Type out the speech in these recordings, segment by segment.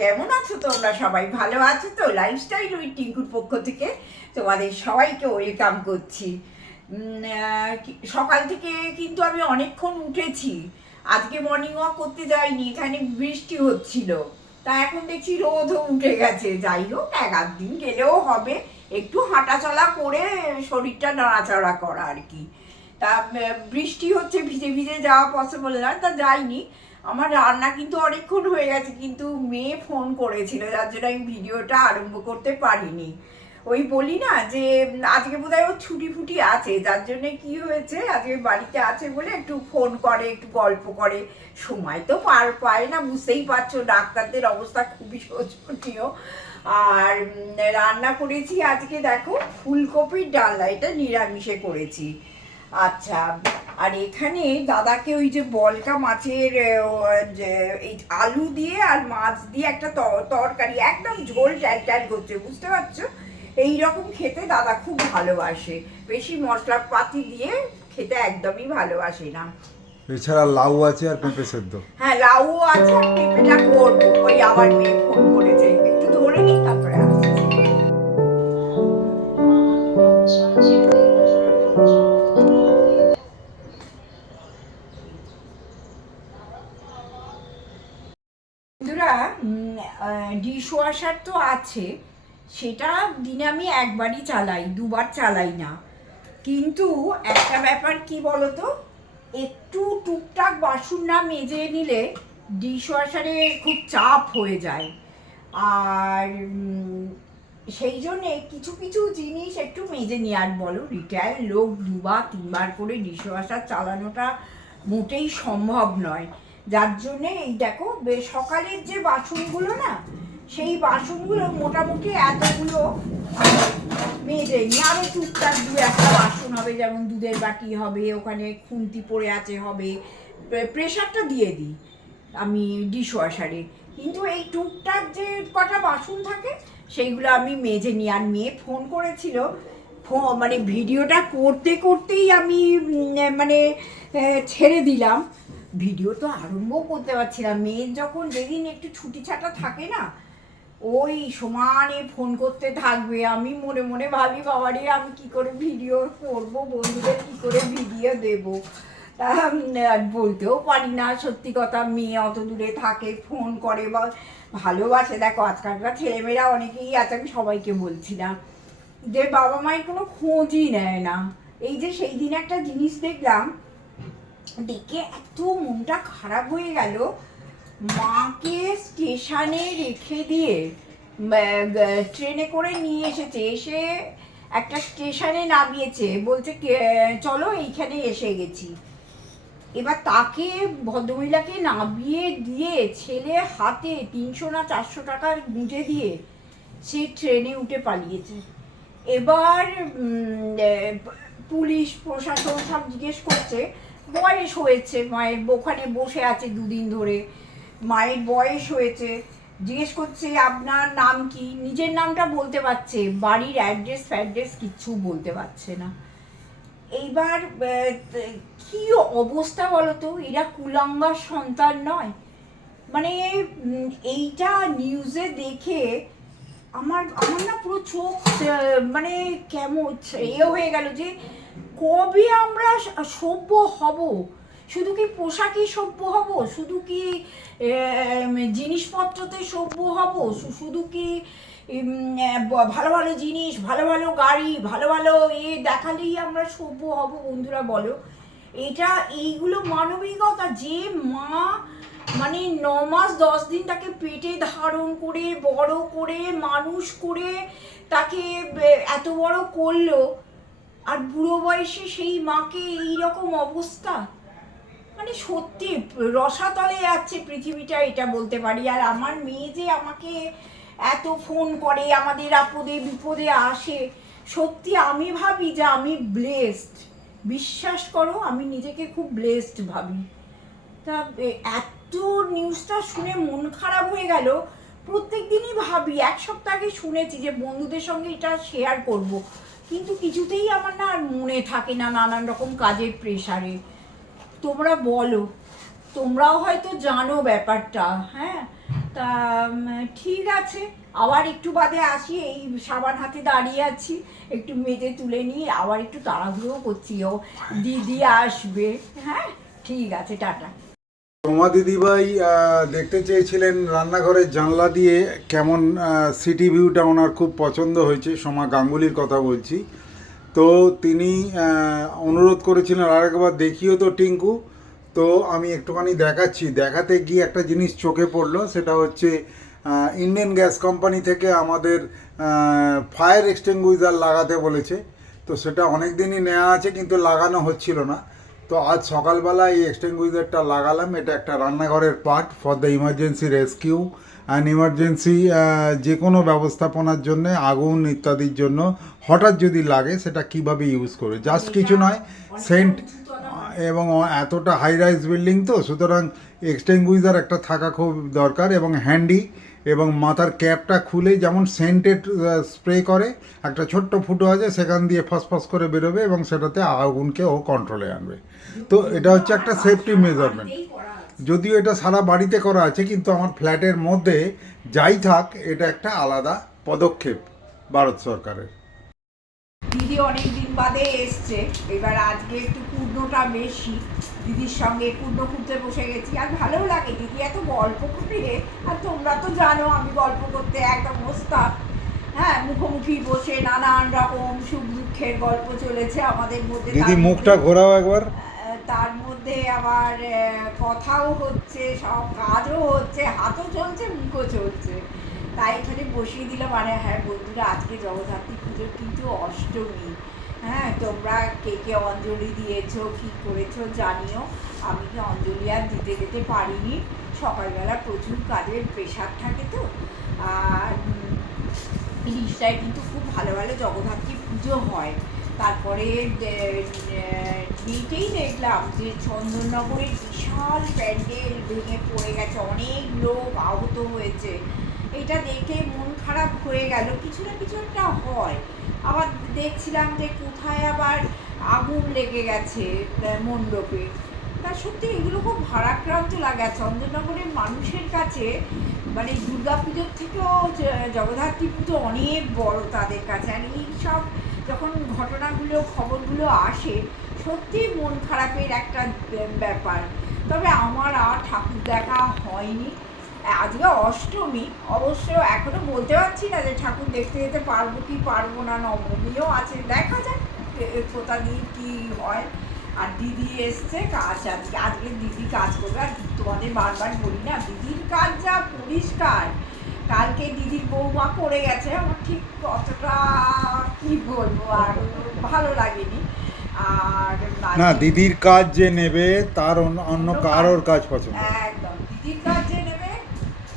কেমন আছো তোমরা? সবাই ভালো আছো তো? লাইফস্টাইল উইথ টিঙ্কুর পক্ষ থেকে তোমাদের সবাইকে ওয়েলকাম করছি। সকাল থেকে কিন্তু আমি অনেকক্ষণ উঠেছি। আজকে মর্নিং ওয়াক করতে যাইনি, এখানে বৃষ্টি হচ্ছিল। তা এখন দেখছি রোদও উঠে গেছে। যাই হোক, এক আধ দিন গেলেও হবে। একটু হাঁটাচলা করে শরীরটা নাড়াচাড়া করা আর কি। তা বৃষ্টি হচ্ছে, ভিজে ভিজে যাওয়া পসিবল না। তা যাইনি। আমার রান্না কিন্তু অনেকক্ষণ হয়ে গেছে, কিন্তু মেয়ে ফোন করেছিল, যার জন্য আমি ভিডিওটা আরম্ভ করতে পারিনি। ওই বলি না যে, আজকে বোধহয় ওর ছুটি ফুটি আছে, যার জন্য কি হয়েছে, আজকে বাড়িতে আছে বলে একটু ফোন করে, একটু গল্প করে। সময় তো পার, পায় না, বুঝতেই পারছ, ডাক্তারদের অবস্থা খুবই শোচনীয়। আর রান্না করেছি আজকে দেখো, ফুলকপির ডালনা, এটা নিরামিষে করেছি। আচ্ছা আর এখানে দাদাকে ওই যে বলকা মাছের এই আলু দিয়ে আর মাছ দিয়ে একটা তরকারি একদম ঝোল টাইল টাইল করছে বুঝতে পারছ? এই রকম খেতে দাদা খুব ভালোবাসে। বেশি মশলাপাতি দিয়ে খেতে একদমই ভালোবাসে না। এছাড়া লাউ আছে আর পেঁপে সেদ্ধ। হ্যাঁ লাউ আছে আর পেঁপেটা করব ওই আমার মেয়ে সেটা দিনে আমি একবারই চালাই, দুবার চালাই না। কিন্তু একটা ব্যাপার কি বলতো? একটু টুকটাক বাসন না মেজে নিলে ডিশ ওয়াশারে খুব চাপ হয়ে যায়। আর সেই জন্যে কিছু কিছু জিনিস একটু মেজে নিয়ে আর বলো রিটায়ার লোক দুবার, তিনবার করে ডিশ ওয়াশার চালানোটা মোটেই সম্ভব নয়। যার জন্যে এই দেখো সকালের যে বাসনগুলো না সেই বাসনগুলো মোটামুটি এতগুলো মেজে নিই আরও টুকটাক দু একটা বাসন হবে, যেমন দুধের বাটি হবে, ওখানে খুন্তি পড়ে আছে হবে প্রেশারটা দিয়ে দিই আমি ডিশ ওয়াশারে কিন্তু এই টুকটাক যে কটা বাসন থাকে, সেইগুলো আমি মেজে নিই আর মেয়ে ফোন করেছিল মানে ভিডিওটা করতে করতেই আমি মানে ছেড়ে দিলাম। ভিডিও তো আরম্ভ করতে পারছিলাম। মেয়ের যখন যেদিন একটু ছুটি ছাটা থাকে না ওই সমানে ফোন করতে থাকবে। আমি মনে মনে ভাবি, বাবারে, আমি কি করে ভিডিও করব? বন্ধুদের কি করে ভিডিও দেব? তা বলতেও পারি না, সত্যি কথা, মেয়ে অত দূরে থাকে ফোন করে বা ভালোবাসে। দেখো, আজকালকার ছেলেমেয়েরা অনেকেই আছে, আমি সবাইকে বলছি না। যে বাবা মায়ের কোনো খোঁজই নেয় না। এই যে সেই দিন একটা জিনিস দেখলাম, দেখে এত মনটা খারাপ হয়ে গেল মাকে স্টেশনে রেখে দিয়ে ট্রেনে করে নিয়ে এসেছে। এসে একটা স্টেশনে নামিয়েছে। বলছে, "কে- চলো এইখানে এসে গেছি। এবার তাকে ভদ্রমহিলাকে নামিয়ে দিয়ে ছেলে হাতে তিনশো না চারশো টাকা গুঁজে দিয়ে সে ট্রেনে উঠে পালিয়েছে। এবার পুলিশ, প্রশাসন সব জিজ্ঞেস করছে, বয়স হয়েছে মায়ের ওখানে বসে আছে দুদিন ধরে। মায়ের বয়স হয়েছে, জিজ্ঞেস করছে আপনার নাম কি? নিজের নামটা বলতে পারছে, বাড়ির অ্যাড্রেস ফ্যাড্রেস কিচ্ছু বলতে পারছে না। এইবার কি অবস্থা বলো তো এরা কুলাঙ্গার সন্তান নয়। মানে এইটা নিউজে দেখে আমার আমার না পুরো চোখ মানে কেমন এ হয়ে গেল যে কবে আমরা সভ্য হব? শুধু কি পোশাকই সভ্য হব? শুধু কি জিনিসপত্রতে সভ্য হব? শুধু কি ভালো ভালো জিনিস, ভালো ভালো গাড়ি, ভালো ভালো এ দেখালেই আমরা সভ্য হব বন্ধুরা বলো? এটা, এইগুলো মানবিকতা, যে মা মানে ন মাস দশ দিন তাকে পেটে ধারণ করে, বড় করে, মানুষ করে তাকে এত বড় করল, আর বুড়ো বয়সে সেই মাকে এই রকম অবস্থা? মানে সত্যি, রসাতলে যাচ্ছে পৃথিবীটা, এটা বলতে পারি। আর আমার মেয়ে যে আমাকে এত ফোন করে, আমাদের আপদে বিপদে আসে, সত্যি আমি ভাবি যে আমি ব্লেসড বিশ্বাস করো, আমি নিজেকে খুব ব্লেসড ভাবি। তা এত নিউজটা শুনে মন খারাপ হয়ে গেল। প্রত্যেক দিনই ভাবি, এক সপ্তাহ আগে শুনেছি যে বন্ধুদের সঙ্গে এটা শেয়ার করব। কিন্তু কিছুতেই আমার না আর মনে থাকে না নানান রকম কাজের প্রেশারে তোমরা বলো। তোমরাও হয়তো জানো ব্যাপারটা হ্যাঁ? তা ঠিক আছে। আবার একটু বাদে আসি, এই সাবান হাতে দাঁড়িয়ে আছি। একটু মেজে তুলে নিয়ে আবার একটু তাড়াহুড়ো করছি ও। দিদি আসবে হ্যাঁ? ঠিক আছে, টাটা। সোমা দিদিভাই দেখতে চেয়েছিলেন রান্নাঘরের জানলা দিয়ে কেমন সিটি ভিউটা ওনার খুব পছন্দ হয়েছে। সোমা গাঙ্গুলির কথা বলছি। তো তিনি অনুরোধ করেছিলেন আরেকবার দেখিও তো টিঙ্কু। তো আমি একটুখানি দেখাচ্ছি। দেখাতে গিয়ে একটা জিনিস চোখে পড়ল, সেটা হচ্ছে ইন্ডিয়ান গ্যাস কোম্পানি থেকে আমাদের ফায়ার এক্সটেঙ্গুইজার লাগাতে বলেছে। তো সেটা অনেক দিনই নেওয়া আছে, কিন্তু লাগানো হচ্ছিল না। তো আজ সকালবেলা এই এক্সটেঙ্গুইজারটা লাগালাম। এটা একটা রান্নাঘরের part for the emergency rescue. And emergency যে কোনো ব্যবস্থাপনার জন্য আগুন ইত্যাদির জন্য হঠাৎ যদি লাগে সেটা কীভাবে ইউজ করে? জাস্ট কিছু নয় সেন্ট এবং এতটা হাই রাইজ বিল্ডিং তো সুতরাং এক্সটেঙ্গুইজার একটা থাকা খুব দরকার এবং হ্যান্ডি এবং মাথার ক্যাপটা খুলে যেমন সেন্টেড স্প্রে করে একটা ছোট্ট ফুটো আছে সেখান দিয়ে ফসফস করে বেরোবে এবং সেটাতে আগুনকে ও কন্ট্রোলে আনবে। তো এটা হচ্ছে একটা সেফটি মেজারমেন্ট যদিও এটা সারা বাড়িতে করা আছে কিন্তু আমার ফ্ল্যাটের মধ্যে যাই থাক এটা একটা আলাদা পদক্ষেপ ভারত সরকারের। দিদি অনেক দিন বাদে এসছে এবার আজকে একটু পূর্ণটা বেশি। দিদির সঙ্গে পূর্ণ খুঁজতে বসে গেছি আর ভালোও লাগে দিদি এত গল্প করে আর তোমরা তো জানো আমি গল্প করতে একদম ওস্তাদ। হ্যাঁ মুখোমুখি বসে নানান রকম সুখ দুঃখের গল্প চলেছে আমাদের মধ্যে দিদি মুখটা ঘোরাও একবার। তার মধ্যে আবার কথাও হচ্ছে, সব কাজও হচ্ছে, হাতও চলছে, মুখও চলছে। তাই এখানে বসিয়ে দিলাম। আরে হ্যাঁ বন্ধুরা, আজকে জগদ্ধাত্রী পুজোর কিন্তু অষ্টমী। হ্যাঁ তোমরা কে কে অঞ্জলি দিয়েছ, কি করেছ জানিও। আমি কি অঞ্জলি আর দিতে যেতে পারিনি। সকালবেলা প্রচুর কাজের প্রেশার থাকে তো। আর ইলিশটায় কিন্তু খুব ভালো ভালো জগদ্ধাত্রী পুজো হয়। তারপরে এইটাই দেখলাম যে চন্দননগরের বিশাল প্যান্ডেল ভেঙে পড়ে গেছে, অনেক লোক আহত হয়েছে। এটা দেখে মন খারাপ হয়ে গেল, কিছু না কিছু একটা হয়। আবার দেখছিলাম যে কোথায় আবার আগুন লেগে গেছে মণ্ডপে। তা সত্যি এগুলো খুব ভারাক্রান্ত লাগে চন্দননগরের মানুষের কাছে মানে দুর্গা পুজোর থেকেও জগদ্ধাত্রী পুজো অনেক বড় তাদের কাছে। আর এই সব যখন ঘটনাগুলো, খবরগুলো আসে সত্যি মন খারাপের একটা ব্যাপার। তবে আমার আর ঠাকুর দেখা হয়নি। আজকে অষ্টমী, অবশ্য এখনও বলতে পারছি না যে ঠাকুর দেখতে যেতে পারব কি পারব না, নবমীও আছে, দেখা যাক কোথা দিয়ে কি হয়। আর দিদি এসছে কাজ, আজকে আজকে দিদি কাজ করবে। আর তোমাদের বারবার বলি না, দিদির কাজ যা পরিষ্কার। কালকে দিদির বৌমা পড়ে গেছে আমার ঠিক অতটা কি বলব আর ভালো লাগেনি। আর না দিদির কাজ যে নেবে তার অন্য- কারোর কাজ- পছন্দ। একদম দিদির কাজ যে নেবে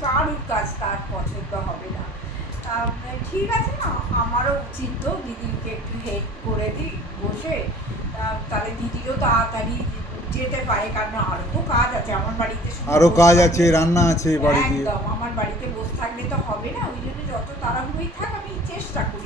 কারুর কাজ তার পছন্দ হবে না। তা, ঠিক আছে না আমারও উচিত তো দিদিকে একটু হেল্প করে দিই বসে। তা, তাহলে দিদিও তাড়াতাড়ি যেতে পারে কারণ আরও তো কাজ আছে আমার বাড়িতে আরও কাজ আছে রান্না আছে বাড়িতে একদম আমার বাড়িতে বসে থাকলে তো হবে না ওই জন্য যত তাড়াহুড়োই থাক আমি চেষ্টা করি।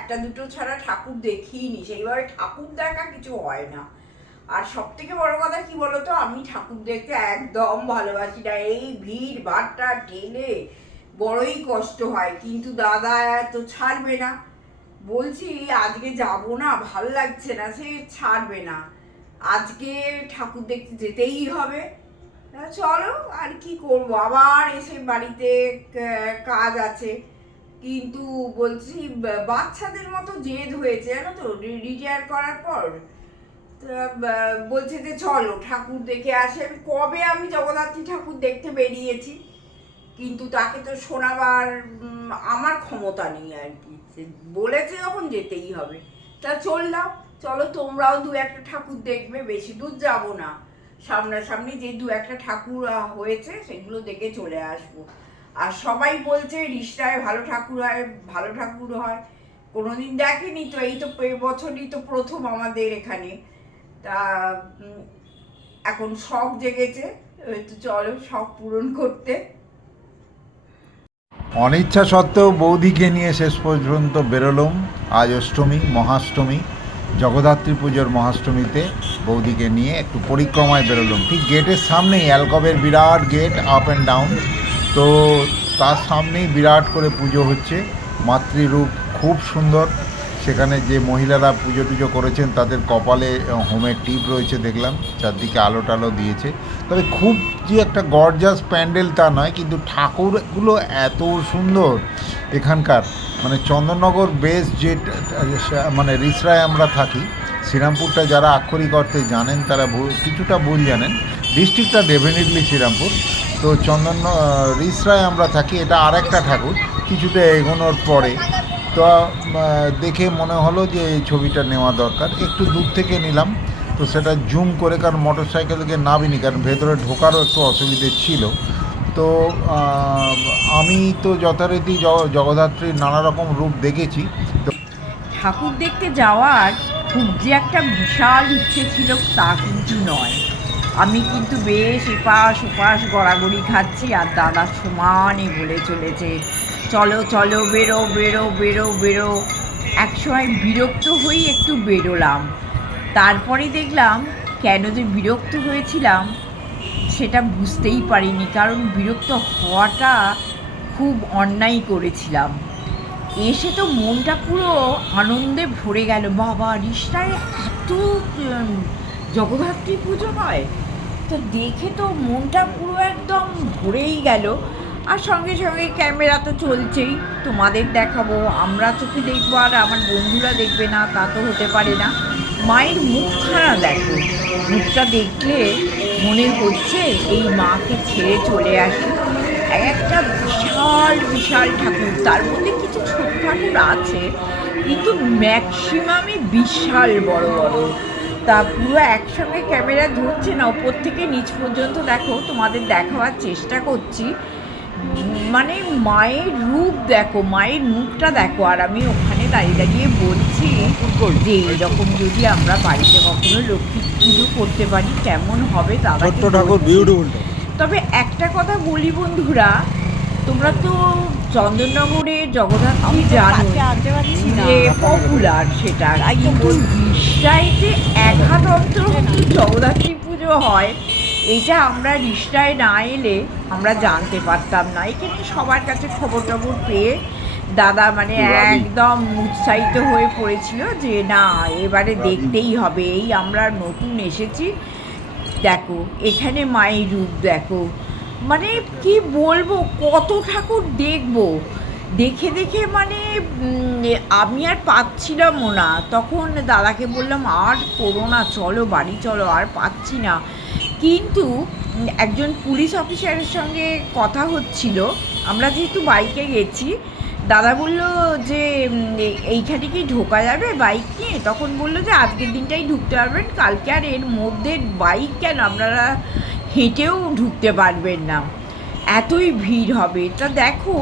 একটা দুটো ছাড়া ঠাকুর দেখিনি, সেইভাবে ঠাকুর দেখা কিছু হয় না। আর সব থেকে বড় কথা কি বলতো? আমি ঠাকুর দেখতে একদম ভালোবাসি না। এই ভিড় ভাট্টা ঠেলে বড়ই কষ্ট হয়। কিন্তু দাদা তো ছাড়বে না। বলছি, আজকে যাব না, ভালো লাগছে না, সে ছাড়বে না। আজকে ঠাকুর দেখতে যেতেই হবে। চলো, আর কি করব? আবার এসে বাড়িতে কাজ আছে। কিন্তু বলছি বাচ্চাদের মতো জেদ হয়েছে, জানো তো? রিটায়ার করার পর বলছে যে চলো, ঠাকুর দেখে আসে। কবে আমি জগদ্ধাত্রী ঠাকুর দেখতে বেরিয়েছি? কিন্তু তাকে তো শোনাবার আমার ক্ষমতা নেই আর কি। বলেছে যখন যেতেই হবে। তা চললাম চলো তোমরাও দু একটা ঠাকুর দেখবে, বেশি দূর যাব না। সামনাসামনি যে দু একটা ঠাকুর হয়েছে, সেগুলো দেখে চলে আসব। আর সবাই বলছে রিষ্টায় ভালো ঠাকুর হয় ভালো ঠাকুর হয়। কোনোদিন দেখেনি তো, এই তো বছরই তো প্রথম আমাদের এখানে। তা এখন শখ জেগেছে তো চলো শখ পূরণ করতে। অনিচ্ছা সত্ত্বেও বৌদিকে নিয়ে শেষ পর্যন্ত বেরোলাম। আজ অষ্টমী, মহাষ্টমী, জগদ্ধাত্রী পুজোর মহাষ্টমীতে বৌদিকে নিয়ে একটু পরিক্রমায় বেরোলাম। ঠিক গেটের সামনেই অ্যালকবের বিরাট গেট আপ অ্যান্ড ডাউন তো তার সামনেই বিরাট করে পুজো হচ্ছে। মাতৃরূপ খুব সুন্দর। সেখানে যে মহিলারা পুজো টুজো করেছেন, তাদের কপালে হোমের টিপ রয়েছে দেখলাম। চারদিকে আলো টালো দিয়েছে। তবে খুব যে একটা গর্জাস প্যান্ডেল তা নয়, কিন্তু ঠাকুরগুলো এত সুন্দর। এখানকার মানে চন্দননগর বেস যে মানে রিসরায় আমরা থাকি, শ্রীরামপুরটা যারা আক্ষরিক অর্থে জানেন, তারা কিছুটা ভুল জানেন। ডিস্ট্রিক্টটা ডেফিনেটলি শ্রীরামপুর। তো চন্দন রিসরায় আমরা থাকি, এটা আরেকটা ঠাকুর, কিছুটা এগোনোর পরে। তো দেখে মনে হলো যে এই ছবিটা নেওয়া দরকার। একটু দূর থেকে নিলাম, তো সেটা জুম করে, কারণ মোটর সাইকেলকে নাবিনি কারণ ভেতরে ঢোকারও একটু অসুবিধে ছিল। তো আমি তো যথারীতি জগদ্ধাত্রীর নানা রকম রূপ দেখেছি, তো ঠাকুর দেখতে যাওয়ার খুব যে একটা বিশাল ইচ্ছে ছিল তা কিন্তু নয়। আমি কিন্তু বেশ এপাশ ওপাশ গড়াগড়ি খাচ্ছি আর দাদা সমানে বলে চলেছে, চলো চলো, বেরো বেরো বেরো বেরো। একসময় বিরক্ত হয়েই একটু বেরোলাম। তারপরে দেখলাম কেন যে বিরক্ত হয়েছিলাম সেটা বুঝতেই পারিনি, কারণ বিরক্ত হওয়াটা খুব অন্যায় করেছিলাম। এসে তো মনটা পুরো আনন্দে ভরে গেল, বাবা রিষ্টায় এত জগদ্ধাত্রী পুজো হয়? তো দেখে তো মনটা পুরো একদম ভরেই গেল। আর সঙ্গে সঙ্গে ক্যামেরা তো চলছেই। তোমাদের দেখাবো। আমরা চোখে দেখব আর আমার বন্ধুরা দেখবে না, তা তো হতে পারে না। মায়ের মুখখানা দেখো। মুখটা দেখলে মনে হচ্ছে এই মাকে ছেড়ে চলে আসি। একটা বিশাল বিশাল ঠাকুর। তার মধ্যে কিছু ছোট ঠাকুর আছে, কিন্তু ম্যাক্সিমামই বিশাল বড় বড়। তা পুরো একসঙ্গে ক্যামেরা ধরছে না ওপর থেকে নিচ পর্যন্ত দেখো তোমাদের দেখাবার চেষ্টা করছি। মানে মায়ের রূপ দেখো মায়ের মুখটা দেখো আর আমি ওখানে দাঁড়িয়ে দাঁড়িয়ে বলছি যে এরকম যদি আমরা বাড়িতে কখনো লক্ষ্মী পুজো করতে পারি কেমন হবে দাদা তবে একটা কথা বলি বন্ধুরা তোমরা তো চন্দননগরে জগদ্ধাত্রী জানো? যে পপুলার সেটা কিন্তু রিষ্টায় যে এক হাত অন্তর জগদ্ধাত্রী পুজো হয়। এটা আমরা রিষ্টায় না এলে আমরা জানতে পারতাম না। এই কিন্তু সবার কাছে খবর টবর পেয়ে দাদা মানে একদম উৎসাহিত হয়ে পড়েছিল যে না এবারে দেখতেই হবে। এই আমরা নতুন এসেছি। দেখো এখানে মায়ের রূপ দেখো। মানে কি বলব, কত ঠাকুর দেখব। দেখে দেখে মানে আমি আর পাচ্ছিলামও না। তখন দাদাকে বললাম, আর করো না, চলো, বাড়ি চলো, আর পাচ্ছি না। কিন্তু একজন পুলিশ অফিসারের সঙ্গে কথা হচ্ছিল। আমরা যেহেতু বাইকে গেছি, দাদা বলল যে এইখানে কি ঢোকা যাবে বাইক নিয়ে? তখন বলল যে, আজকের দিনটাই ঢুকতে পারবেন, কালকে আর এর মধ্যে বাইক কেন? আপনারা হেঁটেও ঢুকতে পারবেন না। এতই ভিড় হবে। তা দেখো,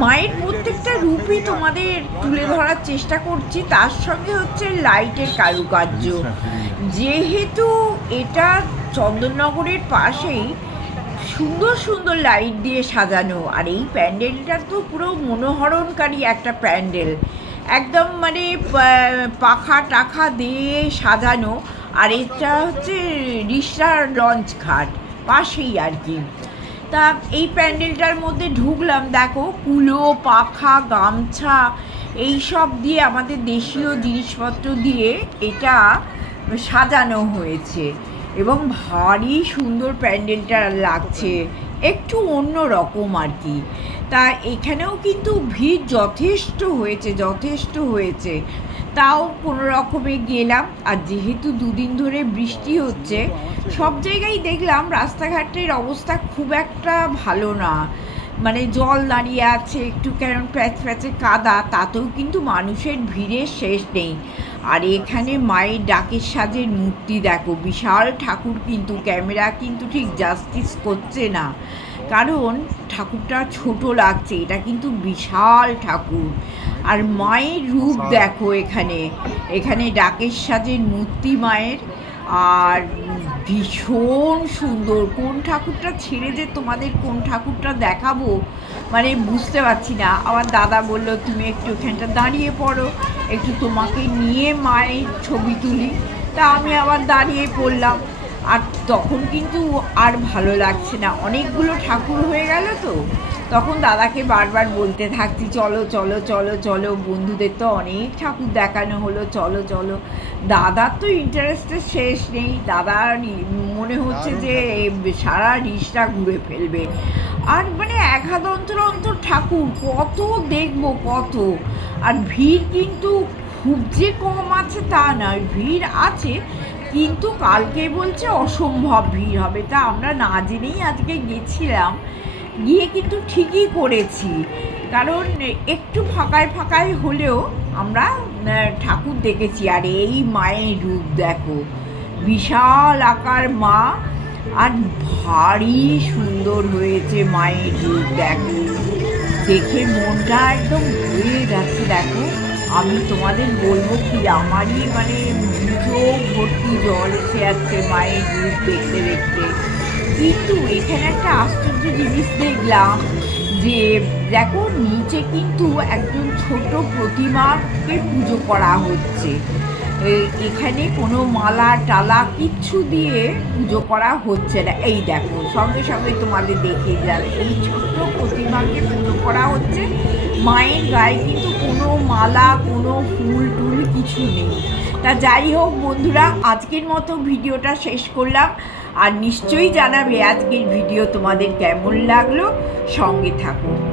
মায়ের প্রত্যেকটা রূপই তোমাদের তুলে ধরার চেষ্টা করছি। তার সঙ্গে হচ্ছে লাইটের কারুকার্য। যেহেতু এটা চন্দননগরের পাশেই সুন্দর সুন্দর লাইট দিয়ে সাজানো, আর এই প্যান্ডেলটা তো পুরো মনোহরণকারী একটা প্যান্ডেল। একদম মানে পাখা টাখা দিয়ে সাজানো, আর এটা হচ্ছে রিসার লঞ্চ ঘাট পাশেই আর কি। তা এই প্যান্ডেলটার মধ্যে ঢুকলাম, দেখো কুলো পাখা, গামছা এই সব দিয়ে আমাদের দেশীয় জিনিসপত্র দিয়ে এটা সাজানো হয়েছে। এবং ভারী সুন্দর প্যান্ডেলটা লাগছে। একটু অন্য রকম আর কি। তা এখানেও কিন্তু ভিড় যথেষ্ট হয়েছে যথেষ্ট হয়েছে। তাও কোনো রকমে গেলাম। আর যেহেতু দুদিন ধরে বৃষ্টি হচ্ছে, সব জায়গায় দেখলাম রাস্তাঘাটের অবস্থা খুব একটা ভালো না। মানে জল দাঁড়িয়ে আছে, একটু কেমন প্যাচ প্যাচে কাদা, তাতেও কিন্তু মানুষের ভিড়ের শেষ নেই। আর এখানে মায়ের ডাকের সাজের মূর্তি দেখো, বিশাল ঠাকুর কিন্তু, ক্যামেরা কিন্তু ঠিক জাস্টিস করছে না। কারণ ঠাকুরটা ছোট লাগছে এটা কিন্তু বিশাল ঠাকুর। আর মায়ের রূপ দেখো এখানে এখানে ডাকের সাজের মূর্তি মায়ের আর ভীষণ সুন্দর। কোন ঠাকুরটা ছেড়ে যে তোমাদের কোন ঠাকুরটা দেখাবো? মানে বুঝতে পারছি না। আমার দাদা বলল তুমি একটু এখানটা দাঁড়িয়ে পড়ো একটু তোমাকে নিয়ে মায়ের ছবি তুলি। তা আমি আবার দাঁড়িয়ে পড়লাম। আর তখন কিন্তু আর ভালো লাগছে না। অনেকগুলো ঠাকুর হয়ে গেল তো। তখন দাদাকে বারবার বলতে থাকছি চলো চলো চলো চলো বন্ধুদের তো অনেক ঠাকুর দেখানো হলো চলো চলো। দাদার তো ইন্টারেস্টের শেষ নেই। দাদার মনে হচ্ছে যে সারা রিসটা ঘুরে ফেলবে। আর মানে এক হাত অন্তর অন্তর ঠাকুর কত দেখব কত। আর ভিড় কিন্তু খুব যে কম আছে তা নয় ভিড় আছে। কিন্তু কালকে বলছে অসম্ভব ভিড় হবে, তা আমরা না জেনেই আজকে গেছিলাম। গিয়ে কিন্তু ঠিকই করেছি, কারণ একটু ফাঁকায় ফাঁকায় হলেও আমরা ঠাকুর দেখেছি। আর এই মায়ের রূপ দেখো, বিশাল আকার মা, আর ভারী সুন্দর হয়েছে মায়ের রূপ দেখো। দেখে মনটা একদম ভরে যাচ্ছে, দেখো। আমি তোমাদের বলব কি, আমারই মানে চোখ ভর্তি জল এসে আসছে মায়ের দুধ দেখতে দেখতে। কিন্তু এখানে একটা আশ্চর্য জিনিস দেখলাম যে, দেখো নিচে কিন্তু একজন ছোট প্রতিমাকে পুজো করা হচ্ছে। এখানে কোনো মালা টালা কিচ্ছু দিয়ে পুজো করা হচ্ছে না। এই দেখো, সঙ্গে সঙ্গে তোমাদের দেখিয়ে যাবে। এই ছোট্ট প্রতিমাকে পুজো করা হচ্ছে। মায়ের গায়ে কিন্তু কোনো মালা, কোনো ফুল টুল কিছু নেই। তা যাই হোক বন্ধুরা, আজকের মতো ভিডিওটা শেষ করলাম। আর নিশ্চয়ই জানাবে আজকের ভিডিও তোমাদের কেমন লাগল। সঙ্গে থাকুন